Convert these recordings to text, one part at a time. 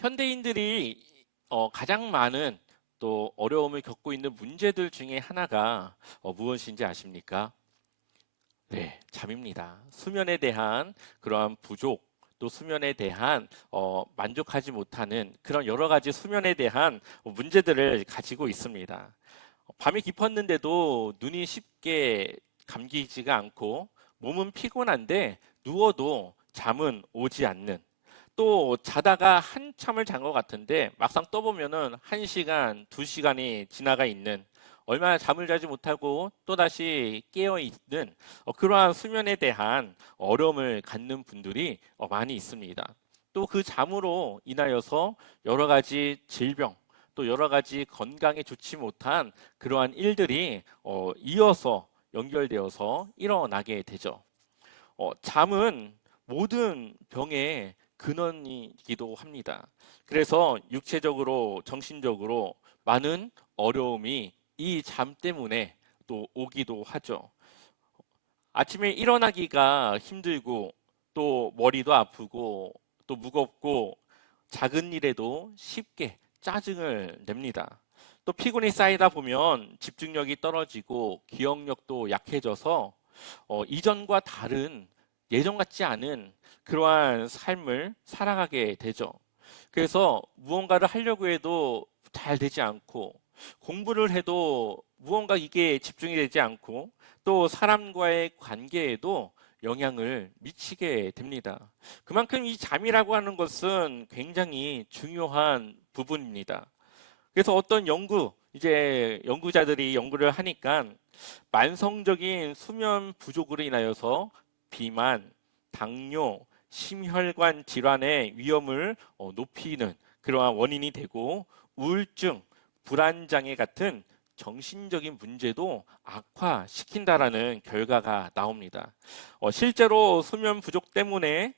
현대인들이 가장 많은 또 어려움을 겪고 있는 문제들 중에 하나가 무엇인지 아십니까? 네, 잠입니다. 수면에 대한 그러한 부족, 또 수면에 대한 만족하지 못하는 그런 여러 가지 수면에 대한 문제들을 가지고 있습니다. 밤이 깊었는데도 눈이 쉽게 감기지가 않고 몸은 피곤한데 누워도 잠은 오지 않는, 또 자다가 한참을 잔 것 같은데 막상 떠보면은 1시간, 2시간이 지나가 있는, 얼마나 잠을 자지 못하고 또다시 깨어 있는 그러한 수면에 대한 어려움을 갖는 분들이 많이 있습니다. 또 그 잠으로 인하여서 여러 가지 질병, 또 여러 가지 건강에 좋지 못한 그러한 일들이 이어서 연결되어서 일어나게 되죠. 잠은 모든 병의 근원이기도 합니다. 그래서 육체적으로, 정신적으로 많은 어려움이 이 잠 때문에 또 오기도 하죠. 아침에 일어나기가 힘들고, 또 머리도 아프고, 또 무겁고, 작은 일에도 쉽게 짜증을 냅니다. 또 피곤이 쌓이다 보면 집중력이 떨어지고 기억력도 약해져서 이전과 다른, 예전 같지 않은 그러한 삶을 살아가게 되죠. 그래서 무언가를 하려고 해도 잘 되지 않고, 공부를 해도 무언가 이게 집중이 되지 않고, 또 사람과의 관계에도 영향을 미치게 됩니다. 그만큼 이 잠이라고 하는 것은 굉장히 중요한 부분입니다. 그래서 어떤 이제 연구자들이 연구를 하니까 만성적인 수면 부족으로 인하여서 비만, 당뇨, 심혈관 질환의 위험을 높이는 그러한 원인이 되고, 우울증, 불안장애 같은 정신적인 문제도 악화시킨다라는 결과가 나옵니다. 실제로 수면 부족 때문에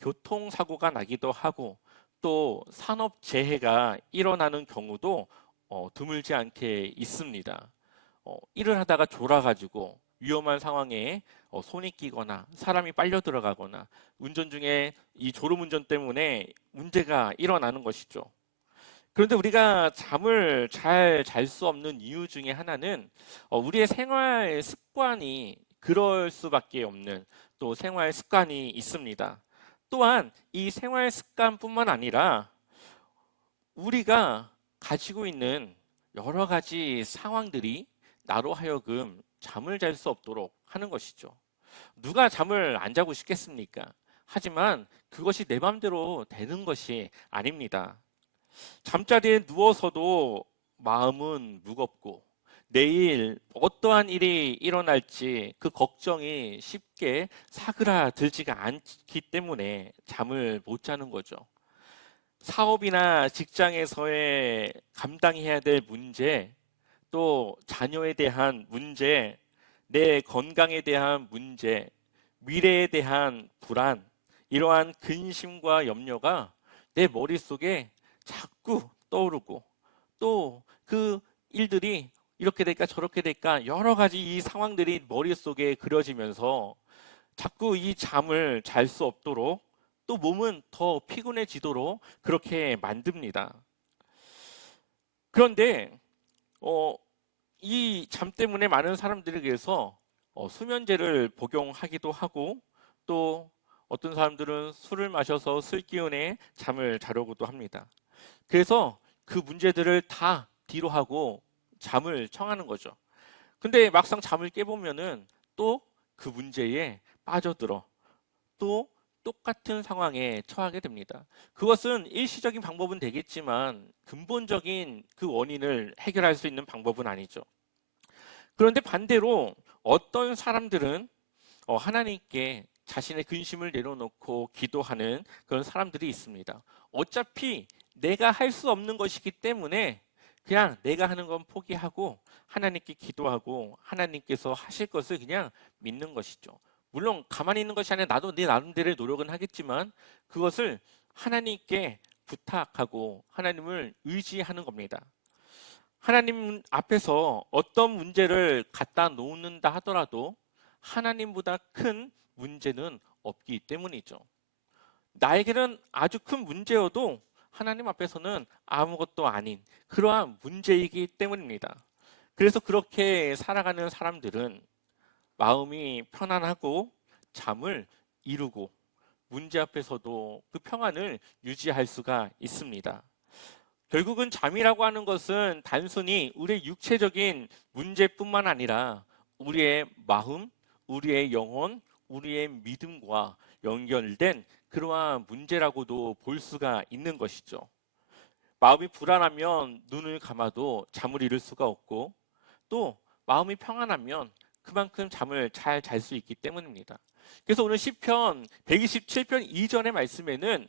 교통사고가 나기도 하고, 또 산업재해가 일어나는 경우도 드물지 않게 있습니다. 일을 하다가 졸아가지고 위험한 상황에 손이 끼거나 사람이 빨려 들어가거나, 운전 중에 이 졸음운전 때문에 문제가 일어나는 것이죠. 그런데 우리가 잠을 잘 잘 수 없는 이유 중에 하나는 우리의 생활 습관이 그럴 수밖에 없는, 또 생활 습관이 있습니다. 또한 이 생활 습관뿐만 아니라 우리가 가지고 있는 여러 가지 상황들이 나로 하여금 잠을 잘 수 없도록 하는 것이죠. 누가 잠을 안 자고 싶겠습니까? 하지만 그것이 내 맘대로 되는 것이 아닙니다. 잠자리에 누워서도 마음은 무겁고, 내일 어떠한 일이 일어날지 그 걱정이 쉽게 사그라들지가 않기 때문에 잠을 못 자는 거죠. 사업이나 직장에서의 감당해야 될 문제, 또 자녀에 대한 문제, 내 건강에 대한 문제, 미래에 대한 불안, 이러한 근심과 염려가 내 머릿속에 자꾸 떠오르고, 또 그 일들이 이렇게 될까 저렇게 될까 여러 가지 이 상황들이 머릿속에 그려지면서 자꾸 이 잠을 잘 수 없도록, 또 몸은 더 피곤해지도록 그렇게 만듭니다. 그런데 이 잠 때문에 많은 사람들에게서 수면제를 복용하기도 하고, 또 어떤 사람들은 술을 마셔서 술 기운에 잠을 자려고도 합니다. 그래서 그 문제들을 다 뒤로 하고 잠을 청하는 거죠. 근데 막상 잠을 깨보면은 또 그 문제에 빠져들어 또 똑같은 상황에 처하게 됩니다. 그것은 일시적인 방법은 되겠지만 근본적인 그 원인을 해결할 수 있는 방법은 아니죠. 그런데 반대로 어떤 사람들은 하나님께 자신의 근심을 내려놓고 기도하는 그런 사람들이 있습니다. 어차피 내가 할 수 없는 것이기 때문에 그냥 내가 하는 건 포기하고 하나님께 기도하고 하나님께서 하실 것을 그냥 믿는 것이죠. 물론 가만히 있는 것이 아니라 나도 내 나름대로의 노력은 하겠지만 그것을 하나님께 부탁하고 하나님을 의지하는 겁니다. 하나님 앞에서 어떤 문제를 갖다 놓는다 하더라도 하나님보다 큰 문제는 없기 때문이죠. 나에게는 아주 큰 문제여도 하나님 앞에서는 아무것도 아닌 그러한 문제이기 때문입니다. 그래서 그렇게 살아가는 사람들은 마음이 편안하고 잠을 이루고 문제 앞에서도 그 평안을 유지할 수가 있습니다. 결국은 잠이라고 하는 것은 단순히 우리의 육체적인 문제뿐만 아니라 우리의 마음, 우리의 영혼, 우리의 믿음과 연결된 그러한 문제라고도 볼 수가 있는 것이죠. 마음이 불안하면 눈을 감아도 잠을 이룰 수가 없고, 또 마음이 평안하면 그만큼 잠을 잘 잘 수 있기 때문입니다. 그래서 오늘 시편 127편 이전의 말씀에는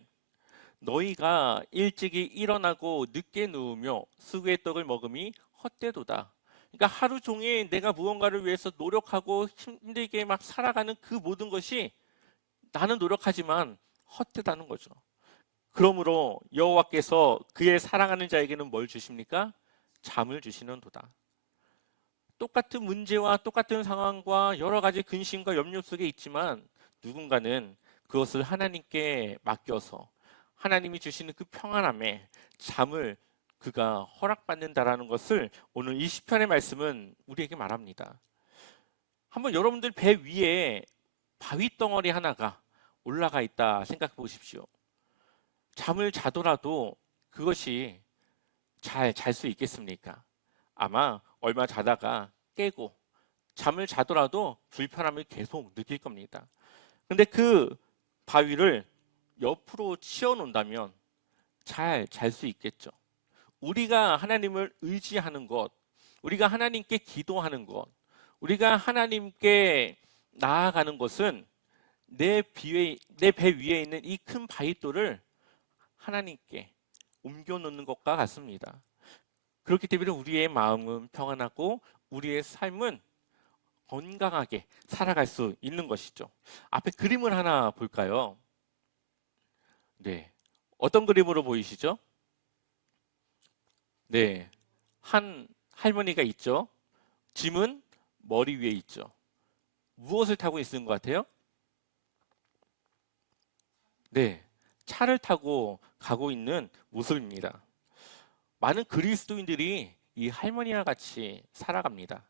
너희가 일찍이 일어나고 늦게 누우며 수구의 떡을 먹음이 헛되도다. 그러니까 하루 종일 내가 무언가를 위해서 노력하고 힘들게 막 살아가는 그 모든 것이 나는 노력하지만 헛되다는 거죠. 그러므로 여호와께서 그의 사랑하는 자에게는 뭘 주십니까? 잠을 주시는도다. 똑같은 문제와 똑같은 상황과 여러 가지 근심과 염려 속에 있지만 누군가는 그것을 하나님께 맡겨서 하나님이 주시는 그 평안함에 잠을 그가 허락받는다라는 것을 오늘 이 시편의 말씀은 우리에게 말합니다. 한번 여러분들 배 위에 바위 덩어리 하나가 올라가 있다 생각해 보십시오. 잠을 자더라도 그것이 잘 잘 수 있겠습니까? 아마 얼마 자다가 깨고 잠을 자더라도 불편함을 계속 느낄 겁니다. 근데 그 바위를 옆으로 치워 놓는다면 잘 잘 수 있겠죠. 우리가 하나님을 의지하는 것, 우리가 하나님께 기도하는 것, 우리가 하나님께 나아가는 것은 내 배 위에 있는 이 큰 바위돌을 하나님께 옮겨 놓는 것과 같습니다. 그렇기 때문에 우리의 마음은 평안하고 우리의 삶은 건강하게 살아갈 수 있는 것이죠. 앞에 그림을 하나 볼까요? 네. 어떤 그림으로 보이시죠? 네. 한 할머니가 있죠. 짐은 머리 위에 있죠. 무엇을 타고 있는 것 같아요? 네. 차를 타고 가고 있는 모습입니다. 많은 그리스도인들이 이 할머니와 같이 살아갑니다.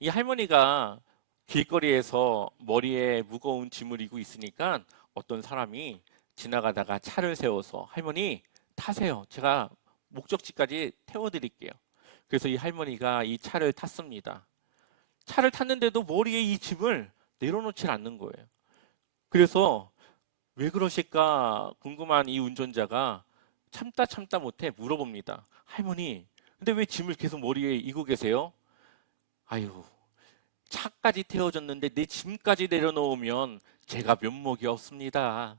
이 할머니가 길거리에서 머리에 무거운 짐을 이고 있으니까 어떤 사람이 지나가다가 차를 세워서 할머니 타세요. 제가 목적지까지 태워드릴게요. 그래서 이 할머니가 이 차를 탔습니다. 차를 탔는데도 머리에 이 짐을 내려놓질 않는 거예요. 그래서 왜 그러실까 궁금한 이 운전자가 참다 못해 물어봅니다. 할머니, 근데 왜 짐을 계속 머리에 이고 계세요? 아유, 차까지 태워졌는데 내 짐까지 내려놓으면 제가 면목이 없습니다.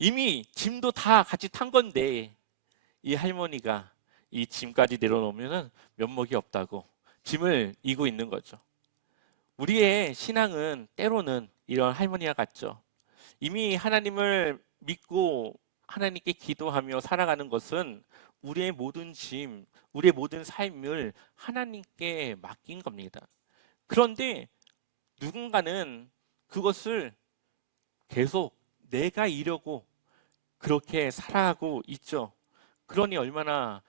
이미 짐도 다 같이 탄 건데 이 할머니가 이 짐까지 내려놓으면 면목이 없다고 짐을 이고 있는 거죠. 우리의 신앙은 때로는 이런 할머니와 같죠. 이미 하나님을 믿고 하나님께 기도하며 살아가는 것은 우리의 모든 짐, 우리의 모든 삶을 하나님께 맡긴 겁니다. 그런데 누군가는 그것을 계속 내가 이려고 그렇게 살아가고 있죠. 그러니 얼마나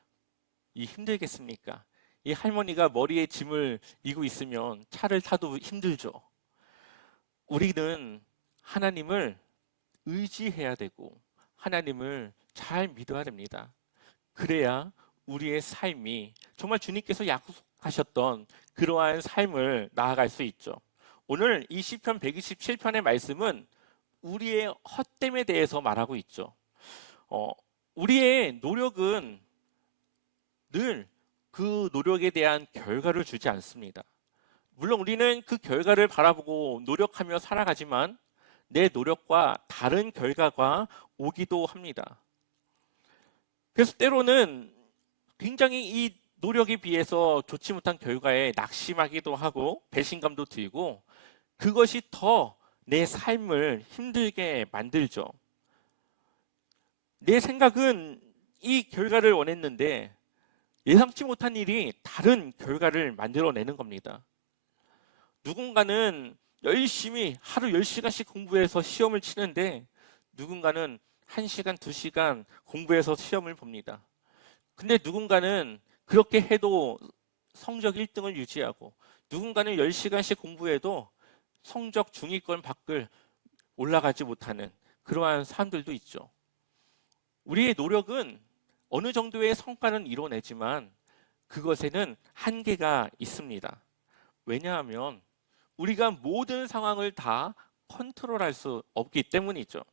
힘들겠습니까? 이 할머니가 머리에 짐을 이고 있으면 차를 타도 힘들죠. 우리는 하나님을 의지해야 되고 하나님을 잘 믿어야 됩니다. 그래야 우리의 삶이 정말 주님께서 약속하셨던 그러한 삶을 나아갈 수 있죠. 오늘 이 시편 127편의 말씀은 우리의 헛됨에 대해서 말하고 있죠. 우리의 노력은 늘 그 노력에 대한 결과를 주지 않습니다. 물론 우리는 그 결과를 바라보고 노력하며 살아가지만 내 노력과 다른 결과가 오기도 합니다. 그래서 때로는 굉장히 이 노력에 비해서 좋지 못한 결과에 낙심하기도 하고 배신감도 들고 그것이 더 내 삶을 힘들게 만들죠. 내 생각은 이 결과를 원했는데 예상치 못한 일이 다른 결과를 만들어내는 겁니다. 누군가는 열심히 하루 10시간씩 공부해서 시험을 치는데 누군가는 1시간, 2시간 공부해서 시험을 봅니다. 근데 누군가는 그렇게 해도 성적 1등을 유지하고 누군가는 10시간씩 공부해도 성적 중위권 밖을 올라가지 못하는 그러한 사람들도 있죠. 우리의 노력은 어느 정도의 성과는 이뤄내지만 그것에는 한계가 있습니다. 왜냐하면 우리가 모든 상황을 다 컨트롤할 수 없기 때문이죠.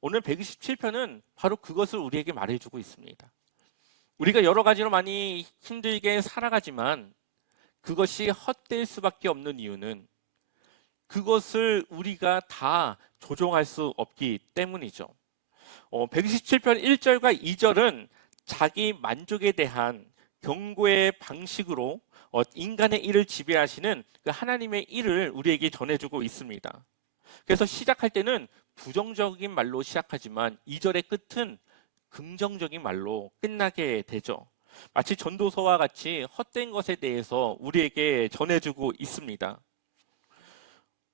오늘 127편은 바로 그것을 우리에게 말해주고 있습니다. 우리가 여러 가지로 많이 힘들게 살아가지만 그것이 헛될 수밖에 없는 이유는 그것을 우리가 다 조종할 수 없기 때문이죠. 127편 1절과 2절은 자기 만족에 대한 경고의 방식으로 인간의 일을 지배하시는 그 하나님의 일을 우리에게 전해주고 있습니다. 그래서 시작할 때는 부정적인 말로 시작하지만 2절의 끝은 긍정적인 말로 끝나게 되죠. 마치 전도서와 같이 헛된 것에 대해서 우리에게 전해주고 있습니다.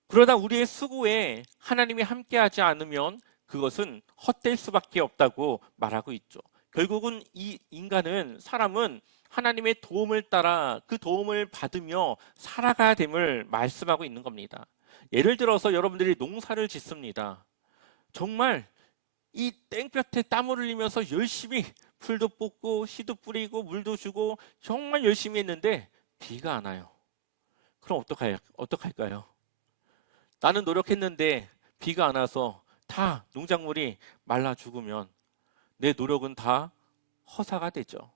그러나 우리의 수고에 하나님이 함께하지 않으면 그것은 헛될 수밖에 없다고 말하고 있죠. 결국은 이 사람은 하나님의 도움을 따라 그 도움을 받으며 살아가야 됨을 말씀하고 있는 겁니다. 예를 들어서 여러분들이 농사를 짓습니다. 정말 이 땡볕에 땀을 흘리면서 열심히 풀도 뽑고 씨도 뿌리고 물도 주고 정말 열심히 했는데 비가 안 와요. 그럼 어떡할까요? 나는 노력했는데 비가 안 와서 다 농작물이 말라 죽으면 내 노력은 다 허사가 되죠.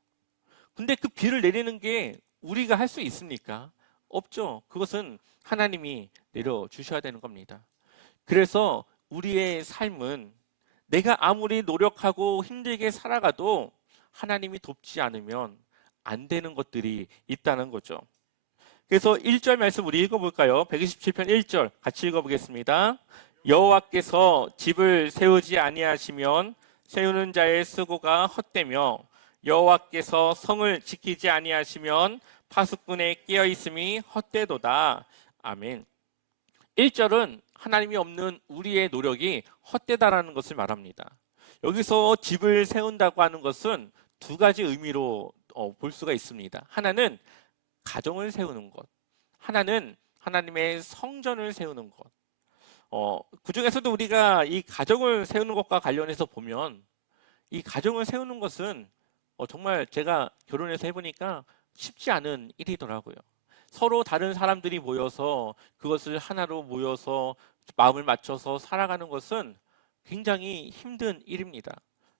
근데 그 비를 내리는 게 우리가 할 수 있습니까? 없죠. 그것은 하나님이 내려주셔야 되는 겁니다. 그래서 우리의 삶은 내가 아무리 노력하고 힘들게 살아가도 하나님이 돕지 않으면 안 되는 것들이 있다는 거죠. 그래서 1절 말씀 우리 읽어볼까요? 127편 1절 같이 읽어보겠습니다. 여호와께서 집을 세우지 아니하시면 세우는 자의 수고가 헛되며 여호와께서 성을 지키지 아니하시면 파수꾼의 깨어있음이 헛되도다. 아멘. 1절은 하나님이 없는 우리의 노력이 헛되다라는 것을 말합니다. 여기서 집을 세운다고 하는 것은 두 가지 의미로 볼 수가 있습니다. 하나는 가정을 세우는 것, 하나는 하나님의 성전을 세우는 것. 그 중에서도 우리가 이 가정을 세우는 것과 관련해서 보면 이 가정을 세우는 것은 정말 제가 결혼해서 해보니까 쉽지 않은 일이더라고요. 서로 다른 사람들이 모여서 그것을 하나로 모여서 마음을 맞춰서 살아가는 것은 굉장히 힘든 일입니다.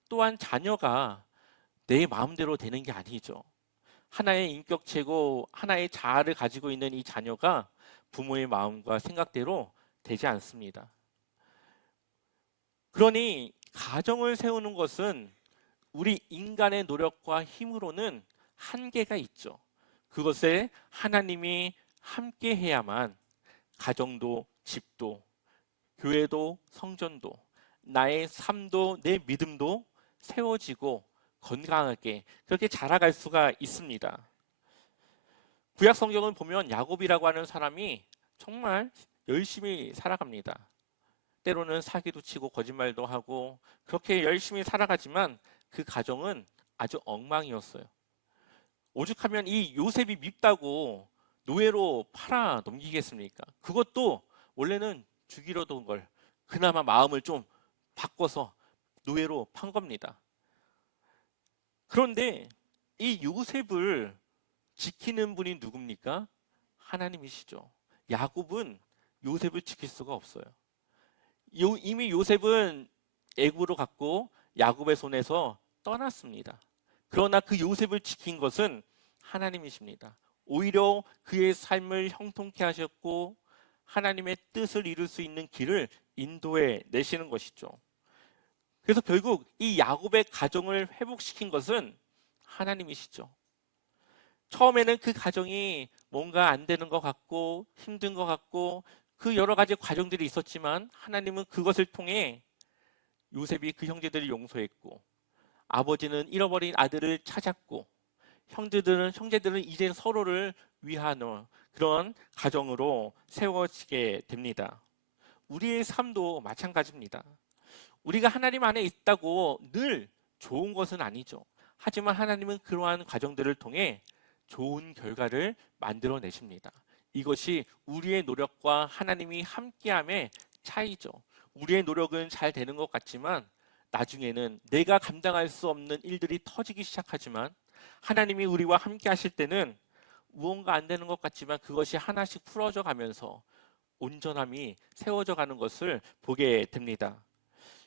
또한 자녀가 내 마음대로 되는 게 아니죠. 하나의 인격체고 하나의 자아를 가지고 있는 이 자녀가 부모의 마음과 생각대로 되지 않습니다. 그러니 가정을 세우는 것은 우리 인간의 노력과 힘으로는 한계가 있죠. 그것에 하나님이 함께 해야만 가정도 집도 교회도 성전도 나의 삶도 내 믿음도 세워지고 건강하게 그렇게 자라갈 수가 있습니다. 구약 성경을 보면 야곱이라고 하는 사람이 정말 열심히 살아갑니다. 때로는 사기도 치고 거짓말도 하고 그렇게 열심히 살아가지만 그 가정은 아주 엉망이었어요. 오죽하면 이 요셉이 밉다고 노예로 팔아 넘기겠습니까? 그것도 원래는 죽이려 던 걸 그나마 마음을 좀 바꿔서 노예로 판 겁니다. 그런데 이 요셉을 지키는 분이 누굽니까? 하나님이시죠. 야곱은 요셉을 지킬 수가 없어요. 이미 요셉은 애굽으로 갔고 야곱의 손에서 떠났습니다. 그러나 그 요셉을 지킨 것은 하나님이십니다. 오히려 그의 삶을 형통케 하셨고 하나님의 뜻을 이룰 수 있는 길을 인도해 내시는 것이죠. 그래서 결국 이 야곱의 가정을 회복시킨 것은 하나님이시죠. 처음에는 그 가정이 뭔가 안 되는 것 같고 힘든 것 같고 그 여러 가지 과정들이 있었지만 하나님은 그것을 통해 요셉이 그 형제들을 용서했고 아버지는 잃어버린 아들을 찾았고 형제들은 이제 서로를 위하는 그런 가정으로 세워지게 됩니다. 우리의 삶도 마찬가지입니다. 우리가 하나님 안에 있다고 늘 좋은 것은 아니죠. 하지만 하나님은 그러한 과정들을 통해 좋은 결과를 만들어내십니다. 이것이 우리의 노력과 하나님이 함께함의 차이죠. 우리의 노력은 잘 되는 것 같지만 나중에는 내가 감당할 수 없는 일들이 터지기 시작하지만 하나님이 우리와 함께 하실 때는 무언가 안 되는 것 같지만 그것이 하나씩 풀어져 가면서 온전함이 세워져 가는 것을 보게 됩니다.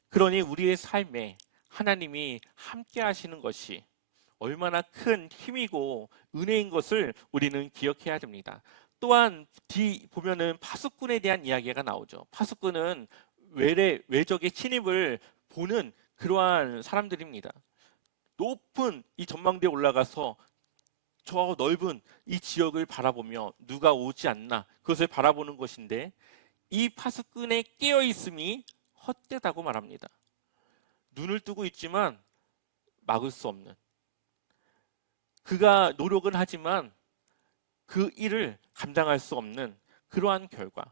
그러니 우리의 삶에 하나님이 함께 하시는 것이 얼마나 큰 힘이고 은혜인 것을 우리는 기억해야 됩니다. 또한 뒤 보면은 파수꾼에 대한 이야기가 나오죠. 파수꾼은 외적의 침입을 보는 그러한 사람들입니다. 높은 이 전망대에 올라가서 저 넓은 이 지역을 바라보며 누가 오지 않나 그것을 바라보는 것인데 이 파수꾼의 깨어 있음이 헛되다고 말합니다. 눈을 뜨고 있지만 막을 수 없는, 그가 노력은 하지만 그 일을 감당할 수 없는 그러한 결과.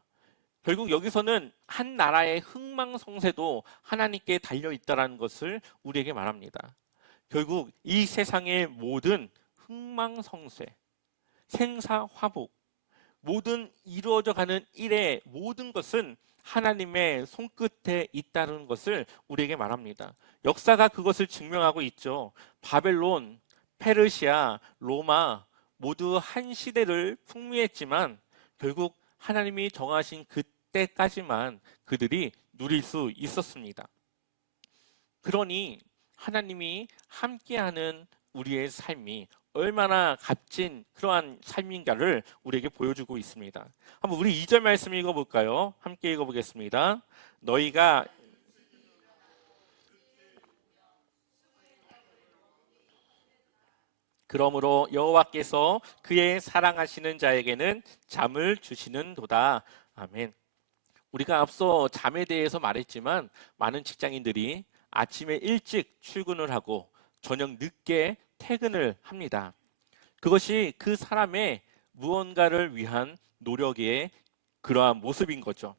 결국 여기서는 한 나라의 흥망성쇠도 하나님께 달려 있다는 것을 우리에게 말합니다. 결국 이 세상의 모든 흥망성쇠, 생사화복, 모든 이루어져 가는 일의 모든 것은 하나님의 손끝에 있다는 것을 우리에게 말합니다. 역사가 그것을 증명하고 있죠. 바벨론, 페르시아, 로마 모두 한 시대를 풍미했지만 결국 하나님이 정하신 그때까지만 그들이 누릴 수 있었습니다. 그러니 하나님이 함께하는 우리의 삶이 얼마나 값진 그러한 삶인가를 우리에게 보여주고 있습니다. 한번 우리 2절 말씀 읽어볼까요? 함께 읽어보겠습니다. 너희가 그러므로 여호와께서 그의 사랑하시는 자에게는 잠을 주시는도다. 아멘. 우리가 앞서 잠에 대해서 말했지만 많은 직장인들이 아침에 일찍 출근을 하고 저녁 늦게 퇴근을 합니다. 그것이 그 사람의 무언가를 위한 노력의 그러한 모습인 거죠.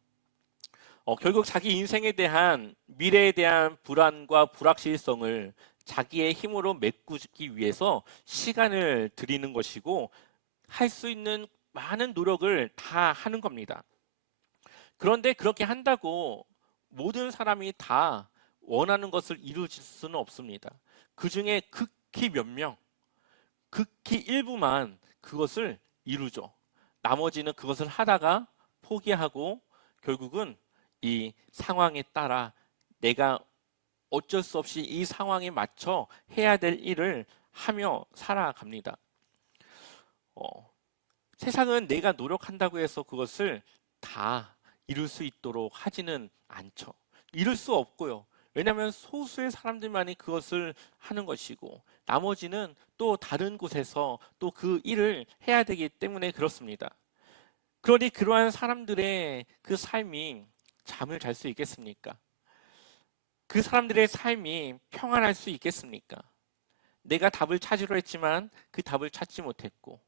결국 자기 인생에 대한 미래에 대한 불안과 불확실성을 자기의 힘으로 메꾸기 위해서 시간을 들이는 것이고 할 수 있는 많은 노력을 다 하는 겁니다. 그런데 그렇게 한다고 모든 사람이 다 원하는 것을 이룰 수는 없습니다. 그 중에 극히 몇 명, 극히 일부만 그것을 이루죠. 나머지는 그것을 하다가 포기하고 결국은 이 상황에 따라 내가 어쩔 수 없이 이 상황에 맞춰 해야 될 일을 하며 살아갑니다. 세상은 내가 노력한다고 해서 그것을 다 이룰 수 있도록 하지는 않죠. 이룰 수 없고요. 왜냐하면 소수의 사람들만이 그것을 하는 것이고 나머지는 또 다른 곳에서 또 그 일을 해야 되기 때문에 그렇습니다. 그러니 그러한 사람들의 그 삶이 잠을 잘 수 있겠습니까? 그 사람들의 삶이 평안할 수 있겠습니까? 내가 답을 찾으려 했지만 그 답을 찾지 못했고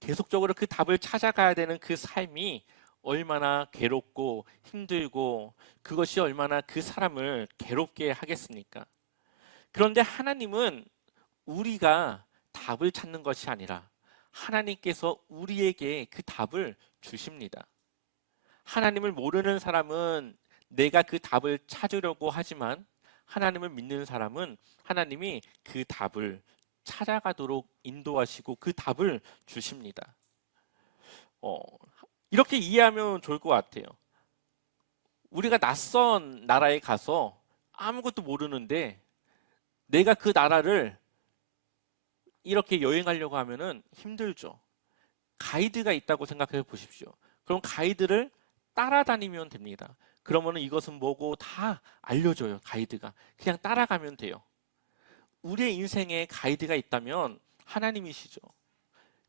계속적으로 그 답을 찾아가야 되는 그 삶이 얼마나 괴롭고 힘들고 그것이 얼마나 그 사람을 괴롭게 하겠습니까? 그런데 하나님은 우리가 답을 찾는 것이 아니라 하나님께서 우리에게 그 답을 주십니다. 하나님을 모르는 사람은 내가 그 답을 찾으려고 하지만 하나님을 믿는 사람은 하나님이 그 답을 찾아가도록 인도하시고 그 답을 주십니다. 이렇게 이해하면 좋을 것 같아요. 우리가 낯선 나라에 가서 아무것도 모르는데 내가 그 나라를 이렇게 여행하려고 하면은 힘들죠. 가이드가 있다고 생각해 보십시오. 그럼 가이드를 따라다니면 됩니다. 그러면은 이것은 뭐고 다 알려줘요. 가이드가. 그냥 따라가면 돼요. 우리의 인생에 가이드가 있다면 하나님이시죠.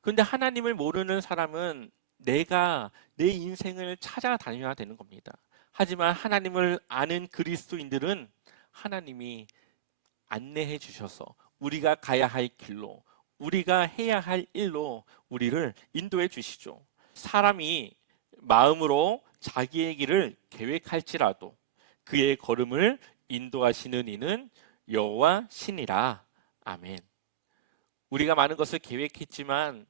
그런데 하나님을 모르는 사람은 내가 내 인생을 찾아다녀야 되는 겁니다. 하지만 하나님을 아는 그리스도인들은 하나님이 안내해 주셔서 우리가 가야 할 길로, 우리가 해야 할 일로 우리를 인도해 주시죠. 사람이 마음으로 자기의 길을 계획할지라도 그의 걸음을 인도하시는 이는 여호와 신이라. 아멘. 우리가 많은 것을 계획했지만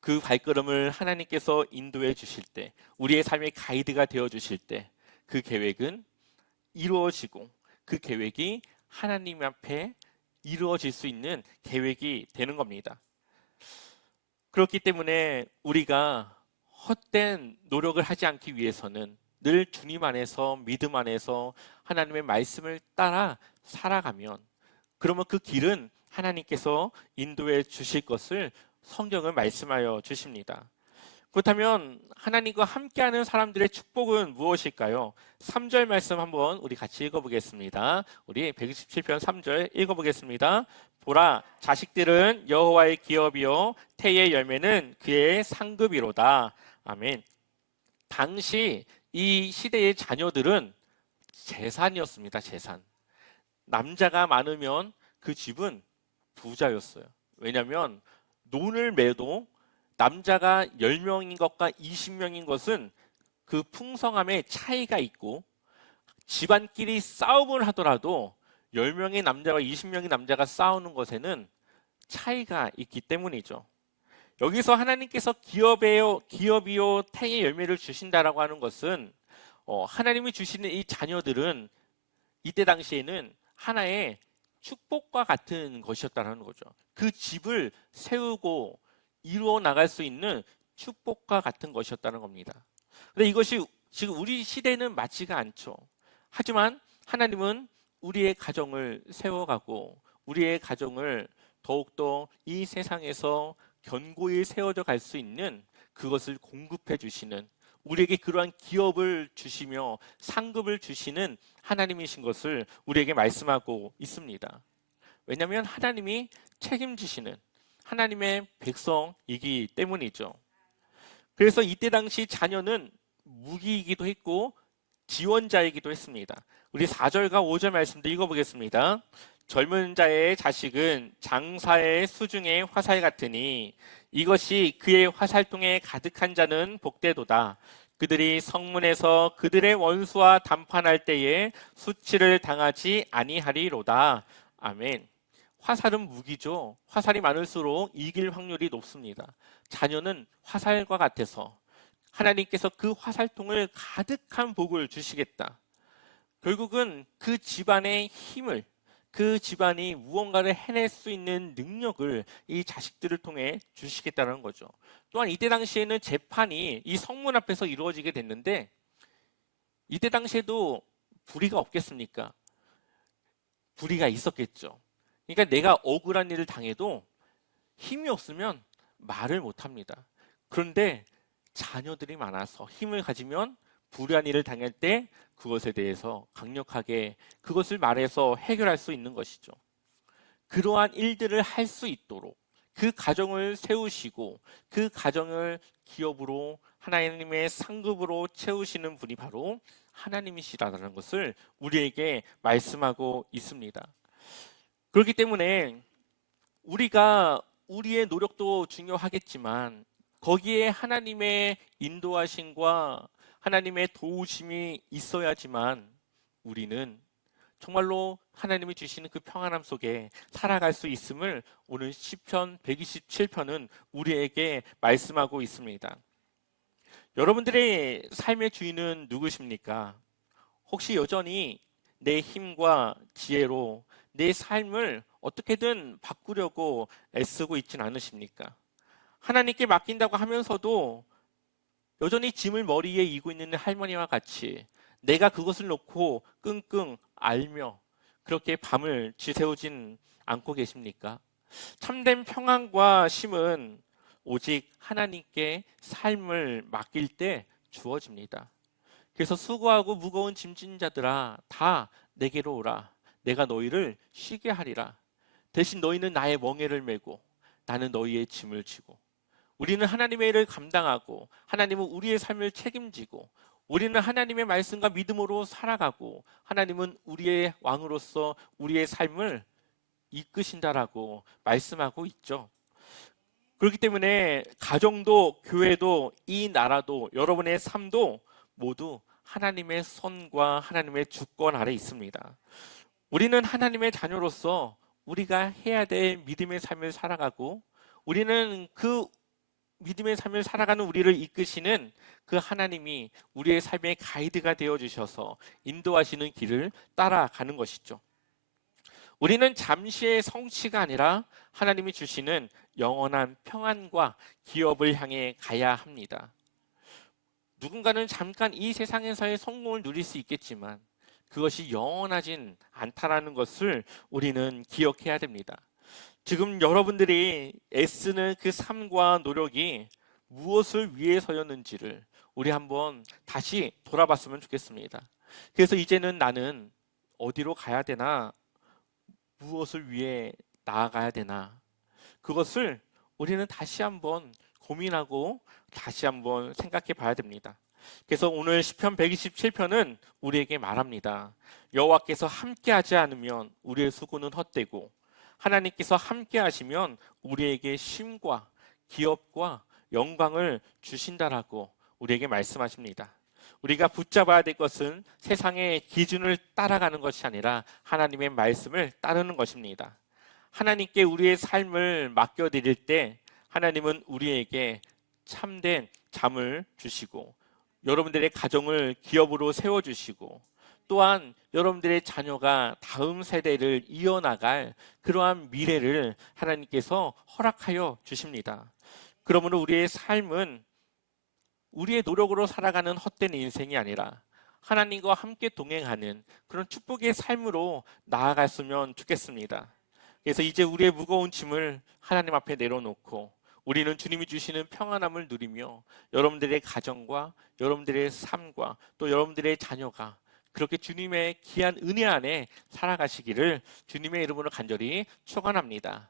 그 발걸음을 하나님께서 인도해 주실 때, 우리의 삶의 가이드가 되어 주실 때 그 계획은 이루어지고 그 계획이 하나님 앞에 이루어질 수 있는 계획이 되는 겁니다. 그렇기 때문에 우리가 헛된 노력을 하지 않기 위해서는 늘 주님 안에서, 믿음 안에서 하나님의 말씀을 따라 살아가면, 그러면 그 길은 하나님께서 인도해 주실 것을 성경은 말씀하여 주십니다. 그렇다면 하나님과 함께하는 사람들의 축복은 무엇일까요? 3절 말씀 한번 우리 같이 읽어보겠습니다. 우리 127편 3절 읽어보겠습니다. 보라, 자식들은 여호와의 기업이요 태의 열매는 그의 상급이로다. 아멘. 당시 이 시대의 자녀들은 재산이었습니다. 재산. 남자가 많으면 그 집은 부자였어요. 왜냐하면 논을 매도 남자가 10명인 것과 20명인 것은 그 풍성함에 차이가 있고, 집안끼리 싸움을 하더라도 10명의 남자와 20명의 남자가 싸우는 것에는 차이가 있기 때문이죠. 여기서 하나님께서 기업이요 태의 열매를 주신다라고 하는 것은 하나님이 주시는 이 자녀들은 이때 당시에는 하나의 축복과 같은 것이었다는 거죠. 그 집을 세우고 이루어 나갈 수 있는 축복과 같은 것이었다는 겁니다. 근데 이것이 지금 우리 시대는 맞지가 않죠. 하지만 하나님은 우리의 가정을 세워가고 우리의 가정을 더욱더 이 세상에서 견고히 세워져 갈 수 있는 그것을 공급해 주시는, 우리에게 그러한 기업을 주시며 상급을 주시는 하나님이신 것을 우리에게 말씀하고 있습니다. 왜냐하면 하나님이 책임지시는 하나님의 백성이기 때문이죠. 그래서 이때 당시 자녀는 무기이기도 했고 지원자이기도 했습니다. 우리 4절과 5절 말씀도 읽어보겠습니다. 젊은 자의 자식은 장사의 수중의 화살 같으니 이것이 그의 화살통에 가득한 자는 복되도다. 그들이 성문에서 그들의 원수와 담판할 때에 수치를 당하지 아니하리로다. 아멘. 화살은 무기죠. 화살이 많을수록 이길 확률이 높습니다. 자녀는 화살과 같아서 하나님께서 그 화살통을 가득한 복을 주시겠다. 결국은 그 집안의 힘을, 그 집안이 무언가를 해낼 수 있는 능력을 이 자식들을 통해 주시겠다는 거죠. 또한 이때 당시에는 재판이 이 성문 앞에서 이루어지게 됐는데, 이때 당시에도 불의가 없겠습니까? 불의가 있었겠죠. 그러니까 내가 억울한 일을 당해도 힘이 없으면 말을 못합니다. 그런데 자녀들이 많아서 힘을 가지면 불의한 일을 당할 때 그것에 대해서 강력하게 그것을 말해서 해결할 수 있는 것이죠. 그러한 일들을 할 수 있도록 그 가정을 세우시고 그 가정을 기업으로 하나님의 상급으로 채우시는 분이 바로 하나님이시라는 것을 우리에게 말씀하고 있습니다. 그렇기 때문에 우리가 우리의 노력도 중요하겠지만 거기에 하나님의 인도하심과 하나님의 도우심이 있어야지만 우리는 정말로 하나님이 주시는 그 평안함 속에 살아갈 수 있음을 오늘 시편 127편은 우리에게 말씀하고 있습니다. 여러분들의 삶의 주인은 누구십니까? 혹시 여전히 내 힘과 지혜로 내 삶을 어떻게든 바꾸려고 애쓰고 있진 않으십니까? 하나님께 맡긴다고 하면서도 여전히 짐을 머리에 이고 있는 할머니와 같이 내가 그것을 놓고 끙끙 앓며 그렇게 밤을 지새우진 않고 계십니까? 참된 평안과 쉼은 오직 하나님께 삶을 맡길 때 주어집니다. 그래서 수고하고 무거운 짐진 자들아 다 내게로 오라. 내가 너희를 쉬게 하리라. 대신 너희는 나의 멍에를 메고 나는 너희의 짐을 지고, 우리는 하나님의 일을 감당하고 하나님은 우리의 삶을 책임지고 우리는 하나님의 말씀과 믿음으로 살아가고 하나님은 우리의 왕으로서 우리의 삶을 이끄신다라고 말씀하고 있죠. 그렇기 때문에 가정도 교회도 이 나라도 여러분의 삶도 모두 하나님의 손과 하나님의 주권 아래 있습니다. 우리는 하나님의 자녀로서 우리가 해야 될 믿음의 삶을 살아가고, 우리는 그 믿음의 삶을 살아가는 우리를 이끄시는 그 하나님이 우리의 삶의 가이드가 되어 주셔서 인도하시는 길을 따라가는 것이죠. 우리는 잠시의 성취가 아니라 하나님이 주시는 영원한 평안과 기업을 향해 가야 합니다. 누군가는 잠깐 이 세상에서의 성공을 누릴 수 있겠지만 그것이 영원하진 않다라는 것을 우리는 기억해야 됩니다. 지금 여러분들이 애쓰는 그 삶과 노력이 무엇을 위해서였는지를 우리 한번 다시 돌아봤으면 좋겠습니다. 그래서 이제는 나는 어디로 가야 되나, 무엇을 위해 나아가야 되나, 그것을 우리는 다시 한번 고민하고 다시 한번 생각해 봐야 됩니다. 그래서 오늘 시편 127편은 우리에게 말합니다. 여호와께서 함께하지 않으면 우리의 수고는 헛되고 하나님께서 함께하시면 우리에게 쉼과 기업과 영광을 주신다라고 우리에게 말씀하십니다. 우리가 붙잡아야 될 것은 세상의 기준을 따라가는 것이 아니라 하나님의 말씀을 따르는 것입니다. 하나님께 우리의 삶을 맡겨드릴 때 하나님은 우리에게 참된 잠을 주시고, 여러분들의 가정을 기업으로 세워주시고, 또한 여러분들의 자녀가 다음 세대를 이어나갈 그러한 미래를 하나님께서 허락하여 주십니다. 그러므로 우리의 삶은 우리의 노력으로 살아가는 헛된 인생이 아니라 하나님과 함께 동행하는 그런 축복의 삶으로 나아갔으면 좋겠습니다. 그래서 이제 우리의 무거운 짐을 하나님 앞에 내려놓고 우리는 주님이 주시는 평안함을 누리며 여러분들의 가정과 여러분들의 삶과 또 여러분들의 자녀가 그렇게 주님의 귀한 은혜 안에 살아가시기를 주님의 이름으로 간절히 축원합니다.